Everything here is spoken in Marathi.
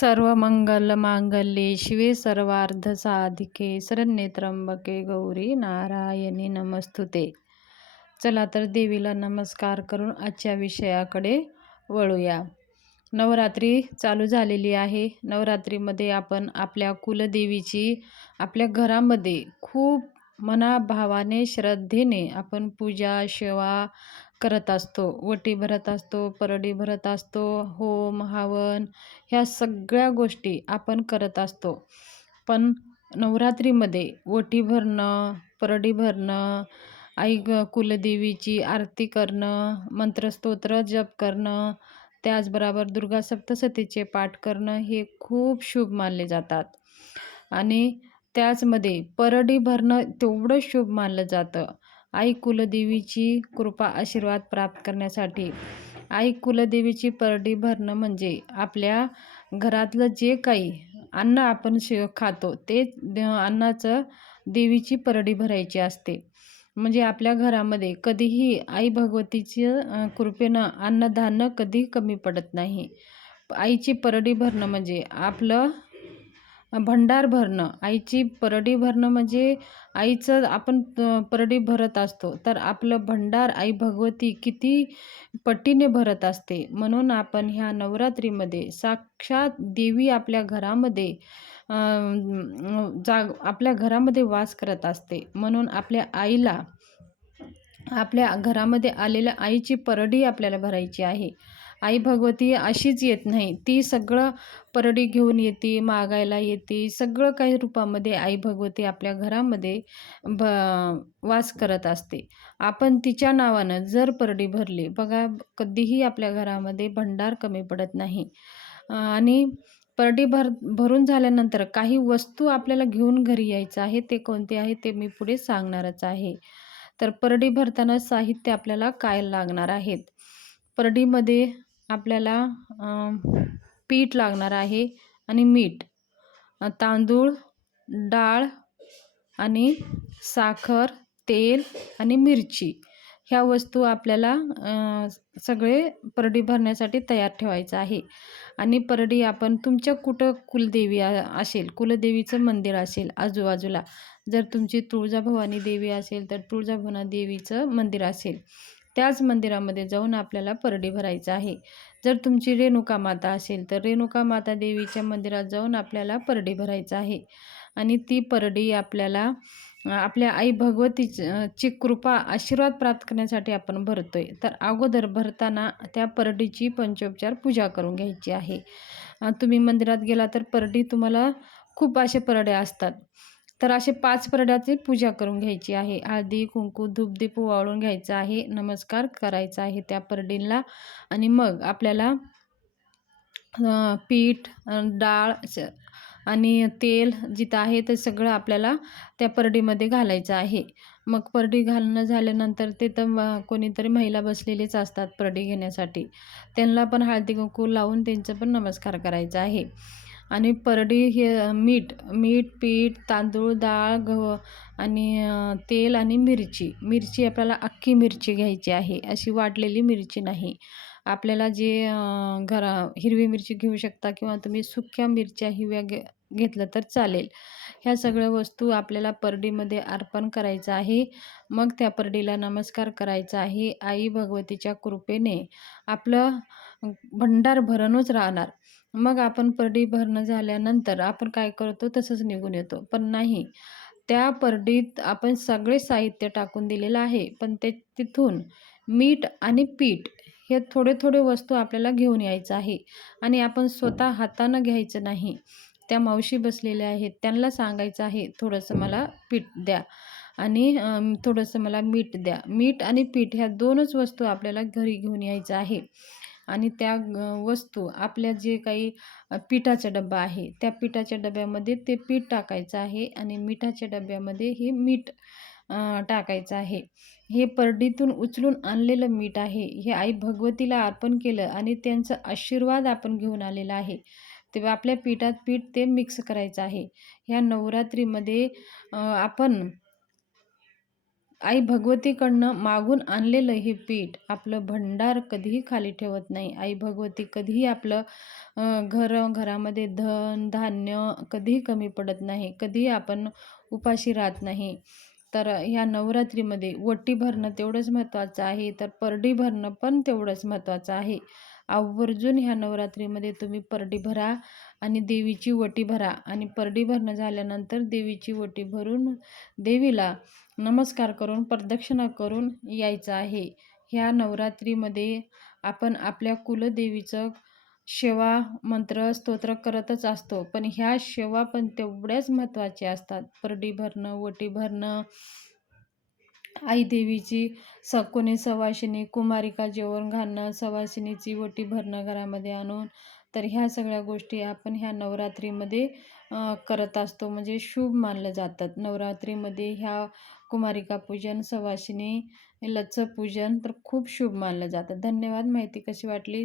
सर्व मंगल मांगल्ये शिवे सर्वार्ध साधिके शरण्ये त्र्यंबके गौरी नारायणी नमस्तुते. चला तर देवीला नमस्कार करून आजच्या विषयाकडे वळूया. नवरात्री चालू झालेली आहे. नवरात्रीमध्ये आपण आपल्या कुलदेवीची आपल्या घरामध्ये खूप मनाभावाने श्रद्धेने आपण पूजा सेवा करत असतो. वटी भरत असतो परडी भरत असतो होम हवन ह्या सगळ्या गोष्टी आपण करत असतो. पण नवरात्रीमध्ये ओटी भरणं परडी भरणं आई ग कुलदेवीची आरती करणं मंत्रस्तोत्र जप करणं त्याचबरोबर दुर्गा सप्तसतीचे पाठ करणं हे खूप शुभ मानले जातात. आणि त्याचमध्ये परडी भरणं तेवढं शुभ मानलं जातं. आई कुलदेवीची कृपा आशीर्वाद प्राप्त करण्यासाठी. आई कुलदेवीची परडी भरणं म्हणजे आपल्या घरातलं जे काही अन्न आपण शे खातो ते अन्नाचं देवीची परडी भरायची असते. म्हणजे आपल्या घरामध्ये कधीही आई भगवतीची कृपेनं अन्नधान्य कधी कमी पडत नाही. आईची परडी भरणं म्हणजे आपलं भंडार भरणं आईची परडी भरणं म्हणजे आईचं आपण परडी भरत असतो. तर आपलं भंडार आई भगवती किती पटीने भरत असते. म्हणून आपण ह्या नवरात्रीमध्ये साक्षात देवी आपल्या घरामध्ये जाग आपल्या घरामध्ये वास करत असते. म्हणून आपल्या आईला आपल्या घरामध्ये आलेल्या आईची परडी आपल्याला भरायची आहे. आई भगवती अशीच येत नाही. ती सगळं परडी घेऊन येते मागायला येते. सगळं काही रूपामध्ये आई भगवती आपल्या घरामध्ये भ वास करत असते. आपण तिच्या नावानं जर परडी भरली बघा कधीही आपल्या घरामध्ये भंडार कमी पडत नाही. आणि परडी भर भरून झाल्यानंतर काही वस्तू आपल्याला घेऊन घरी यायचं आहे ते कोणते आहे ते मी पुढे सांगणारच आहे. तर परडी भरताना साहित्य आपल्याला काय लागणार आहेत? परडीमध्ये आपल्याला पीठ लागणार आहे आणि मीठ तांदूळ डाळ आणि साखर तेल आणि मिरची ह्या वस्तू आपल्याला सगळे परडी भरण्यासाठी तयार ठेवायचं आहे. आणि परडी आपण तुमच्या कुठं कुलदेवी असेल कुलदेवीचं मंदिर असेल आजूबाजूला जर तुमची तुळजाभवानी देवी असेल तर तुळजाभवानी देवीचं मंदिर असेल. त्याच मंदिरामध्ये जाऊन आपल्याला परडी भरायचं आहे. जर तुमची रेणुका माता असेल तर रेणुका माता देवीच्या मंदिरात जाऊन आपल्याला परडी भरायचं आहे. आणि ती परडी आपल्याला आपल्या आई भगवतीची कृपा आशीर्वाद प्राप्त करण्यासाठी आपण भरतोय. तर अगोदर भरताना त्या परडीची पंचोपचार पूजा करून घ्यायची आहे. तुम्ही मंदिरात गेला तर परडी तुम्हाला खूप असे परडे असतात. तर असे पाच परड्याची पूजा करून घ्यायची आहे. हळदी कुंकू धूपदीप वाळून घ्यायचं आहे. नमस्कार करायचा आहे त्या परडींना आणि मग आपल्याला पीठ डाळ आणि तेल जिथं आहे ते सगळं आपल्याला त्या परडीमध्ये घालायचं आहे. मग परडी घालणं झाल्यानंतर ते तर कोणीतरी महिला बसलेलीच असतात परडी घेण्यासाठी. त्यांना पण हळदी कुंकू लावून त्यांचं पण नमस्कार करायचा आहे. आणि परडी हे मीठ मीठ पीठ तांदूळ डाळ गहू आणि तेल आणि मिरची. मिरची आपल्याला अख्खी मिरची घ्यायची आहे. अशी वाटलेली मिरची नाही. आपल्याला जे घरा हिरवी मिरची घेऊ शकता किंवा तुम्ही सुक्या मिरच्या हिव्या घे घेतलं तर चालेल. ह्या सगळ्या वस्तू आपल्याला परडीमध्ये अर्पण करायचं आहे. मग त्या परडीला नमस्कार करायचा आहे. आई भगवतीच्या कृपेने आपलं भंडार भरणच राहणार. मग आपण परडी भरणं झाल्यानंतर आपण काय करतो? तसंच निघून येतो. पण नाही. त्या परडीत आपण सगळे साहित्य टाकून दिलेलं आहे. पण ते तिथून मीठ आणि पीठ हे थोडे थोडे वस्तू आपल्याला घेऊन यायचं आहे. आणि आपण स्वतः हातानं घ्यायचं नाही. त्या मावशी बसलेल्या आहेत. त्यांना सांगायचं आहे थोडंसं मला पीठ द्या आणि थोडंसं मला मीठ द्या. मीठ आणि पीठ ह्या दोनच वस्तू आपल्याला घरी घेऊन यायचं आहे. आणि त्या वस्तू आपल्या जे काही पिठाचा डबा आहे त्या पिठाच्या डब्यामध्ये ते पीठ टाकायचं आहे आणि मिठाच्या डब्यामध्ये हे मीठ टाकायचं आहे. हे परडीतून उचलून आणलेलं मीठ आहे. हे आई भगवतीला अर्पण केलं आणि त्यांचा आशीर्वाद आपण घेऊन आलेला आहे. तेव्हा आपल्या पिठात पीठ ते मिक्स करायचं आहे. ह्या नवरात्रीमध्ये आपण आई भगवतीकडनं मागून आणलेलं हे पीठ आपलं भंडार कधीही खाली ठेवत नाही. आई भगवती कधीही आपलं घर घरामध्ये धन धान्य कधीही कमी पडत नाही. कधीही आपण उपाशी राहत नाही. तर ह्या नवरात्रीमध्ये वटी भरणं तेवढंच महत्त्वाचं आहे. तर परडी भरणं पण तेवढंच महत्त्वाचं आहे. आवर्जून ह्या नवरात्रीमध्ये तुम्ही परडी भरा आणि देवीची वटी भरा. आणि परडी भरणं झाल्यानंतर देवीची वटी भरून देवीला नमस्कार करून प्रदक्षिणा करून यायचं आहे. ह्या नवरात्रीमध्ये आपण आपल्या कुलदेवीचं सेवा मंत्र स्तोत्र करतच असतो. पण ह्या सेवा पण तेवढ्याच महत्त्वाच्या असतात. परडी भरणं वटी भरणं आई देवीची स कोणी सवाशिनी कुमारिका जेवण घालणं सवाशिनीची वटी भरणं घरामध्ये आणून तर ह्या सगळ्या गोष्टी आपण ह्या नवरात्रीमध्ये करत असतो. म्हणजे शुभ मानलं जातात. नवरात्रीमध्ये ह्या कुमारिका पूजन सवाशिनी लच्छ पूजन तर खूप शुभ मानलं जातं. धन्यवाद. माहिती कशी वाटली?